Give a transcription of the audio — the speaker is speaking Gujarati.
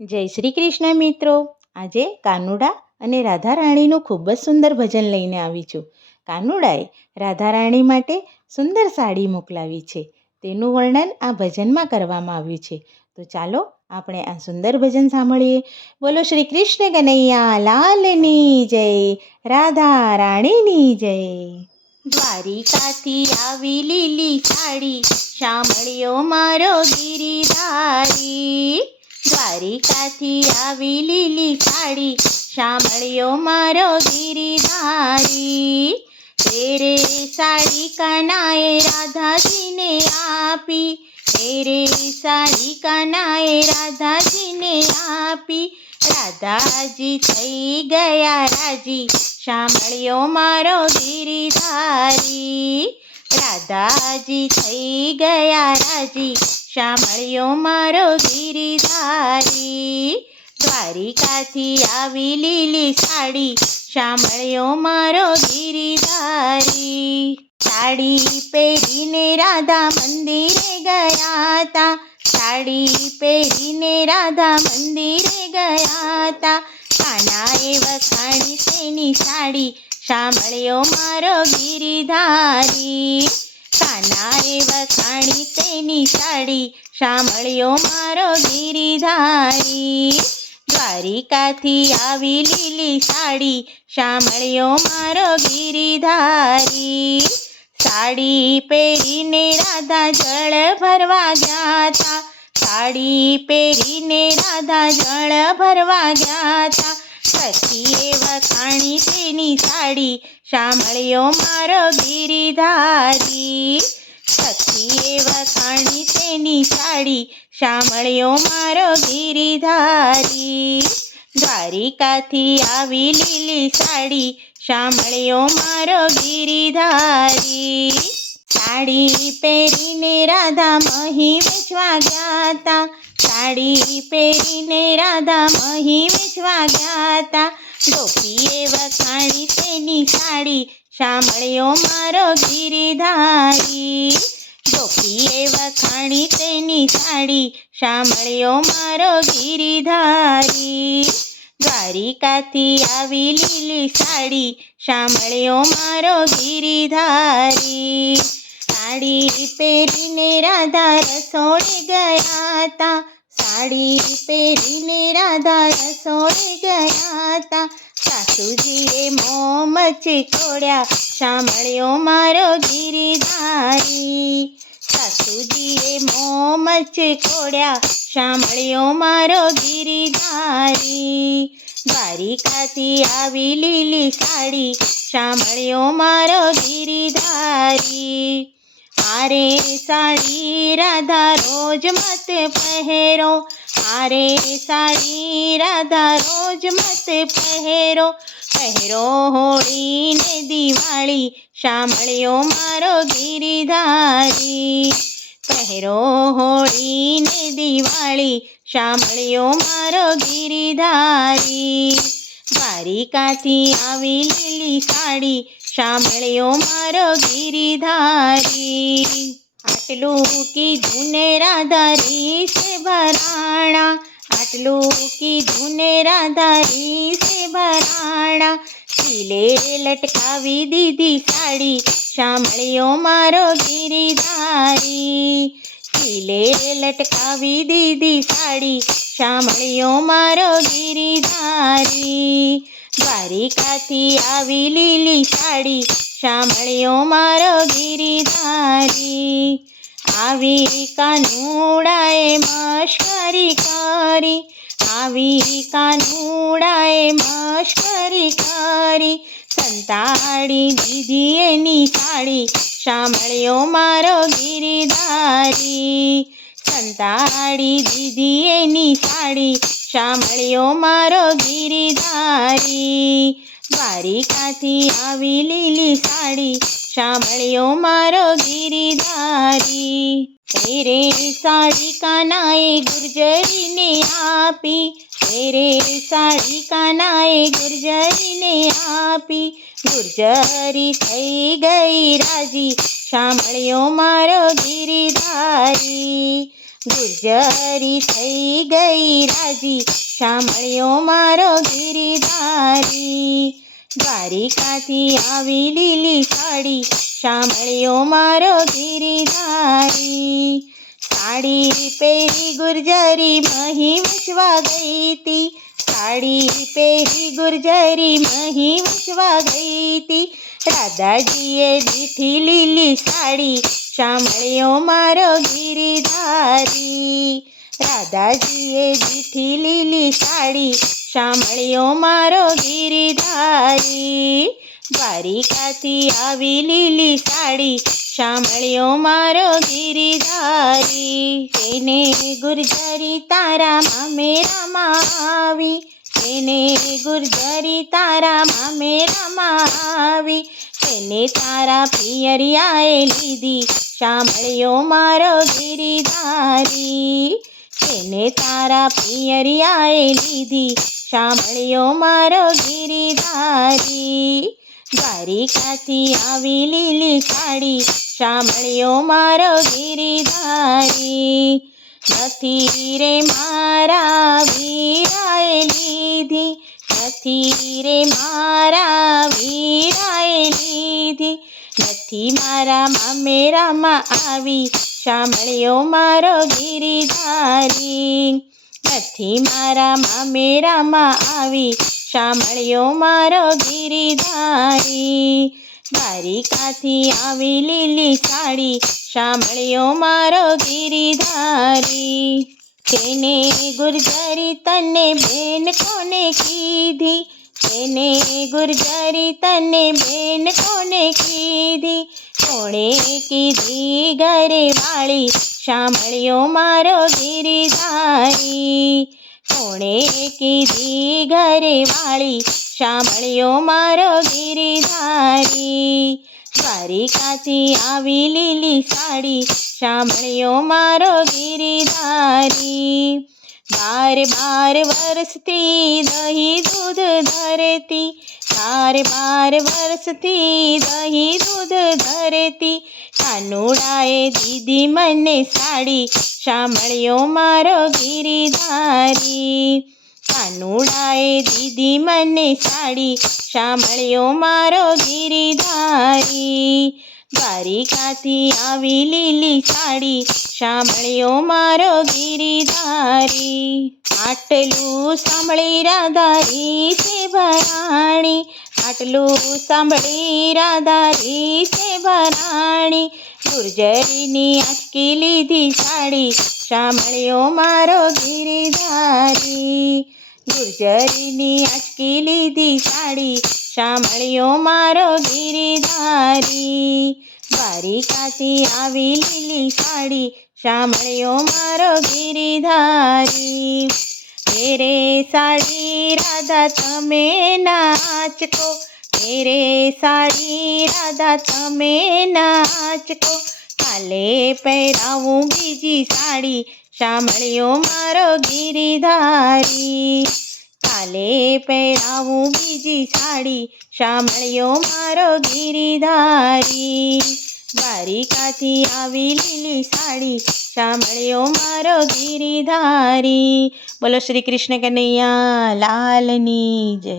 જય શ્રી કૃષ્ણ મિત્રો. આજે કાનુડા અને રાધા રાણીનું ખૂબ જ સુંદર ભજન લઈને આવી છું. કાનુડાએ રાધા રાણી માટે સુંદર સાડી મોકલાવી છે. તેનું વર્ણન આ ભજનમાં કરવામાં આવ્યું છે. તો ચાલો આપણે આ સુંદર ભજન સાંભળીએ. બોલો શ્રી કૃષ્ણ કનૈયા લાલની જય, રાધા રાણીની જય. દ્વારિકાથી આવી લીલી સાડી, શામળિયો મારો ગિરિધારી. દ્વારિકાથી આવી લીલી સાડી, શામળિયો મારો ગિરિધારી. તેરે સાડી કાનાએ રાધાજીને આપી, તેરે સાડી કાનાએ રાધાજીને આપી. રાધાજી થઈ ગયા રાજી, શામળિયો મારો ગિરિધારી. રાધાજી થઈ ગયા રાજી, શામળિયો મારો ગિરિધારી. દ્વારિકાથી આવી લીલી સાડી, શામળિયો મારો ગિરિધારી. સાડી પહેરીને રાધા મંદિરે ગયા તા, સાડી પહેરીને રાધા મંદિરે ગયા તા. કાનાએ વખાણી તેની સાડી, શામળિયો મારો ગિરિધારી. કાનાએ વખાણી તેની સાડી, શામળિયો મારો ગિરિધારી. દ્વારિકાથી આવી લીલી સાડી, શામળિયો મારો ગિરિધારી. સાડી પહેરીને રાધા જળ ભરવા ગયા તા, સાડી પહેરીને રાધા જળ ભરવા ગયા તા. સખીએ વખાણી તેની સાડી, શામળિયો મારો ગિરિધારી. સખીએ વખાણી તેની સાડી, શામળિયો મારો ગિરિધારી. દ્વારિકાથી આવી લીલી સાડી, શામળિયો મારો ગિરિધારી. સાડી પહેરીને રાધા મહી વેચવા ગયા તા, સાડી પહેરીને રાધા મહી વેચવા ગયા તા. ગોપીએ વખાણી તેની સાડી, શામળિયો મારો ગિરિધારી. ગોપીએ વખાણી તેની સાડી, શામળિયો મારો ગિરિધારી. દ્વારિકાથી આવી લીલી સાડી, શામળિયો મારો ગિરિધારી. સાડી પહેરીને રાધા રસોડે ગયા તા, સાડી પહેરીને રાધા રસોડે ગયા તા. સાસુજીએ મોં મચકોડ્યા, શામળિયો મારો ગિરિધારી. સાસુજીએ મોં મચકોડ્યા, શામળિયો મારો ગિરિધારી. દ્વારિકાથી આવી લીલી સાડી, શામળિયો મારો ગિરિધારી. આરે સાડી રાધા રોજ મત પહેરો, આરે સાડી રાધા રોજ મત પહેરો. પહેરો હોળી ને દિવાળી, શામળિયો મારો ગિરિધારી. પહેરો હોળી ને દિવાળી, શામળિયો મારો ગિરિધારી. દ્વારિકાથી આવી લીલી સાડી, શામળિયો મારો ગિરિધારી. આટલું કીધું ને રાધા રીસે ભરાણા, આટલું કીધું ને રાધા રીસે ભરાણા. ખીલે લટકાવી દીધી સાડી, શામળિયો મારો ગિરિધારી. ખીલે લટકાવી દીધી સાડી, શામળિયો મારો ગિરિધારી. દ્વારિકાથી આવી લીલી સાડી, શામળિયો મારો ગિરિધારી. આવી કાનુડાએ મશ્કરી કરી, આવી કાનુડાએ મશ્કરી કરી. સંતાડી દીધી એની સાડી, શામળિયો મારો ગિરિધારી. સંતાડી દીધી એની સાડી, શામળિયો મારો ગિરિધારી. દ્વારિકાથી આવી લીલી સાડી, શામળિયો મારો ગિરિધારી. તેરે સાડી કાનાએ ગુર્જરીને આપી, તેરે સાડી કાનાએ ગુર્જરીને આપી. ગુર્જરી થઈ ગઈ રાજી, શામળિયો મારો ગિરિધારી. ગુર્જરી થઈ ગઈ રાજી, સાંભળ્યો મારો ગિરિધારી. દ્વારિકાથી આવી લીલી સાડી, સાંભળ્યો મારો ગિરિધારી. સાડી પહેરી ગુર્જરી મહી વસવા ગઈ તી, સાડી પહેરી ગુર્જરી મહી વસવા ગઈ તી. રાધાજીએ દીઠી લીલી સાડી, સાંભળ્યો મારો ગિરિધારી. રાધાજીએ દીઠી લીલી સાડી, સાંભળ્યો મારો ગિરિધારી. દ્વારિકાથી આવી લીલી સાડી, સાંભળ્યો મારો ગિરિધારી. તેને ગુર્જરી તારા મામેરામાં આવી, તેને ગુર્જરી તારા મામેરામાં આવી. તેને તારા પિયરિયાએ લીધી, સાંભળ્યો મારો ગિરિધારી. તેને તારા પિયરિયાએ લીધી, સાંભળ્યો મારો ગિરિધારી. દ્વારિકાથી આવી લીલી સાડી, સાંભળ્યો મારો ગિરિધારી. નથી રે મારા વીરાએ લીધી, નથી રે મારા વીરાએ લીધી. નથી મારા મામેરામાં આવી, સાંભળ્યો મારો ગિરિધારી. નથી મારા મામેરામાં આવી, સાંભળ્યો મારો ગિરિધારી. દ્વારિકાથી આવી લીલી સાડી, સાંભળ્યો મારો ગિરિધારી. તેને ગુર્જરી તને બેન કોને કીધી, તેને ગુર્જરી તને બેન કોને કીધી. કોણે કીધી ઘરે વાળી, સાંભળ્યો મારો ગિરિધારી. કોણે કીધી ઘરે વાળી, સાંભળ્યો મારો ગિરિધારી. દ્વારિકાથી આવી લીલી સાડી, સાંભળ્યો મારો ગિરિધારી. 12 વર્ષથી દહીં દૂધ ધરતી, 12 વર્ષથી દહીં દૂધ ધરતી. કાનુડાએ દીધી મને સાડી, સાંભળ્યો મારો ગિરિધારી. કાનુડાએ દીધી મને સાડી, સાંભળ્યો મારો ગિરિધારી. દ્વારિકાથી આવી લીલી સાડી, સાંભળ્યો મારો ગિરિધારી. આટલું સાંભળી રાધા રીસે ભરાણી, આટલું સાંભળી રાધા રીસે ભરાણી. ગુર્જરીની આંચકી લીધી સાડી, સાંભળ્યો મારો ગિરિધારી. ગુર્જરીની આંચકી લીધી સાડી, સાંભળ્યો મારો ગિરિધારી. દ્વારિકાથી આવી લીલી સાડી, સાંભળ્યો મારો ગિરિધારી. મેરે સાડી રાધા તમે નાચકો, મેરે સાડી રાધા તમે નાચકો. કાલે પહેરાવું બીજી સાડી, સાંભળ્યો મારો ગિરિધારી. કાલે પહેરાવું બીજી સાડી, સાંભળ્યો મારો ગિરિધારી. દ્વારિકાથી આવી લીલી સાડી, સાંભળ્યો મારો ગિરિધારી. બોલો શ્રી કૃષ્ણ કનૈયા લાલની જય.